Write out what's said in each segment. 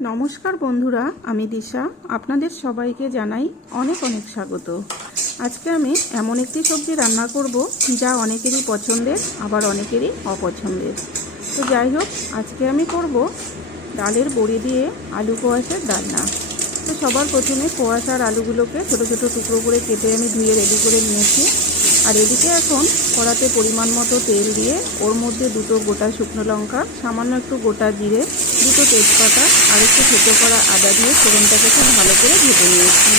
নমস্কার বন্ধুরা, আমি দিশা। আপনাদের সবাইকে জানাই অনেক অনেক স্বাগত। আজকে আমি এমন একটি সবজি রান্না করব যা অনেকেরই পছন্দের, আবার অনেকেরই অপছন্দের। তো যাই হোক, আজকে আমি করব ডালের বড়ি দিয়ে আলু কোয়াশের রান্না। তো সবার প্রথমে কোয়াশ আর আলুগুলোকে ছোটো ছোটো টুকরো করে কেটে আমি ধুয়ে রেডি করে নিয়েছি। আর এদিকে এখন কড়াতে পরিমাণ মতো তেল দিয়ে ওর মধ্যে দুটো গোটা শুকনো লঙ্কা, সামান্য একটু গোটা জিরে, দুটো তেজপাতা আর একটু থেতো করা আদা দিয়ে ফোড়নটাকে খুব ভালো করে ভেজে নিয়েছি।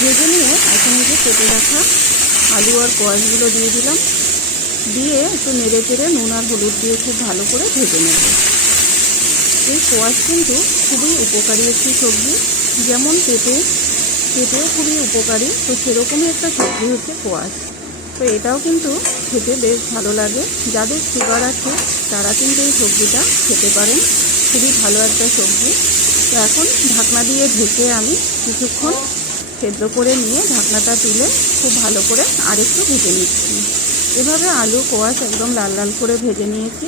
ভেজে নিয়ে এখন এই যে কেটে রাখা আলু আর কোয়াশগুলো দিয়ে দিলাম। দিয়ে একটু নেড়ে চেড়ে নুন আর হলুদ দিয়ে খুব ভালো করে ভেজে নেব। এই কোয়াশ কিন্তু খুবই উপকারী একটি সবজি, যেমন পেটেও খুবই উপকারী, তো সেরকমই একটা সবজি হচ্ছে কোয়াশ। তো এটাও কিন্তু খেতে বেশ ভালো লাগে। যাদের সুগার আছে তারা কিন্তু এই সবজিটা খেতে পারেন, খুবই ভালো একটা সবজি। তো এখন ঢাকনা দিয়ে ঢেকে আমি কিছুক্ষণ সেদ্ধ করে নিয়ে ঢাকনাটা তুলে খুব ভালো করে আরেকটু ভেজে নিচ্ছি। এভাবে আলু কোয়াশ একদম লাল লাল করে ভেজে নিয়েছি।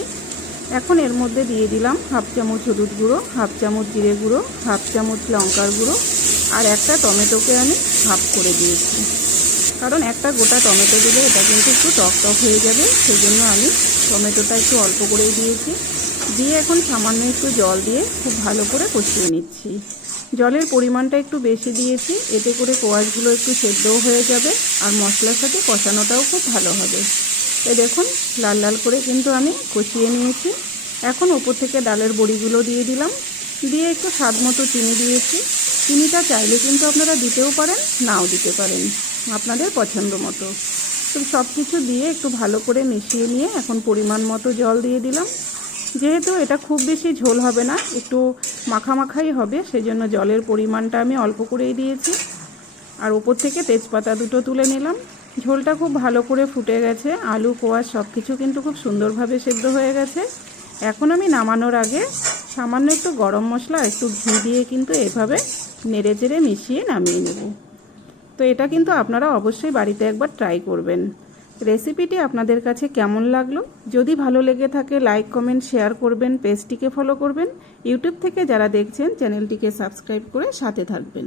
এখন এর মধ্যে দিয়ে দিলাম হাফ চামচ হলুদ গুঁড়ো, হাফ চামচ জিরে গুঁড়ো, হাফ চামচ লঙ্কার গুঁড়ো আর একটা টমেটোকে আমি হাফ করে দিয়েছি। কারণ একটা গোটা টমেটো দিলে এটা কিন্তু একটু টক টক হয়ে যাবে, সেই জন্য আমি টমেটোটা একটু অল্প করেই দিয়েছি। দিয়ে এখন সামান্য একটু জল দিয়ে খুব ভালো করে কষিয়ে নিচ্ছি। জলের পরিমাণটা একটু বেশি দিয়েছি, এতে করে কোয়াশগুলো একটু সেদ্ধও হয়ে যাবে আর মশলার সাথে কষানোটাও খুব ভালো হবে। এই দেখুন লাল লাল করে কিন্তু আমি কষিয়ে নিয়েছি। এখন ওপর থেকে ডালের বড়িগুলো দিয়ে দিলাম, দিয়ে একটু স্বাদ মতো চিনি দিয়েছি। চিনিটা চাইলে কিন্তু আপনারা দিতেও পারেন, নাও দিতে পারেন, আপনাদের পছন্দ মতো। তো সব কিছু দিয়ে একটু ভালো করে মিশিয়ে নিয়ে এখন পরিমাণ মতো জল দিয়ে দিলাম। যেহেতু এটা খুব বেশি ঝোল হবে না, একটু মাখামাখাই হবে, সেজন্য জলের পরিমাণটা আমি অল্প করেই দিয়েছি। আর ওপর থেকে তেজপাতা দুটো তুলে নিলাম। ঝোলটা খুব ভালো করে ফুটে গেছে, আলু কোয়াশ সব কিছু কিন্তু খুব সুন্দরভাবে সেদ্ধ হয়ে গেছে। এখন আমি নামানোর আগে সামান্য একটু গরম মশলা একটু ঘি দিয়ে কিন্তু এভাবে নেড়ে চেড়ে মিশিয়ে নামিয়ে নেব। তো এটা কিন্তু আপনারা অবশ্যই বাড়িতে একবার ট্রাই করবেন। রেসিপিটি আপনাদের কাছে কেমন লাগলো? যদি ভালো লেগে থাকে লাইক কমেন্ট শেয়ার করবেন, পেজটিকে ফলো করবেন। ইউটিউব থেকে যারা দেখছেন চ্যানেলটিকে সাবস্ক্রাইব করে সাথে থাকবেন।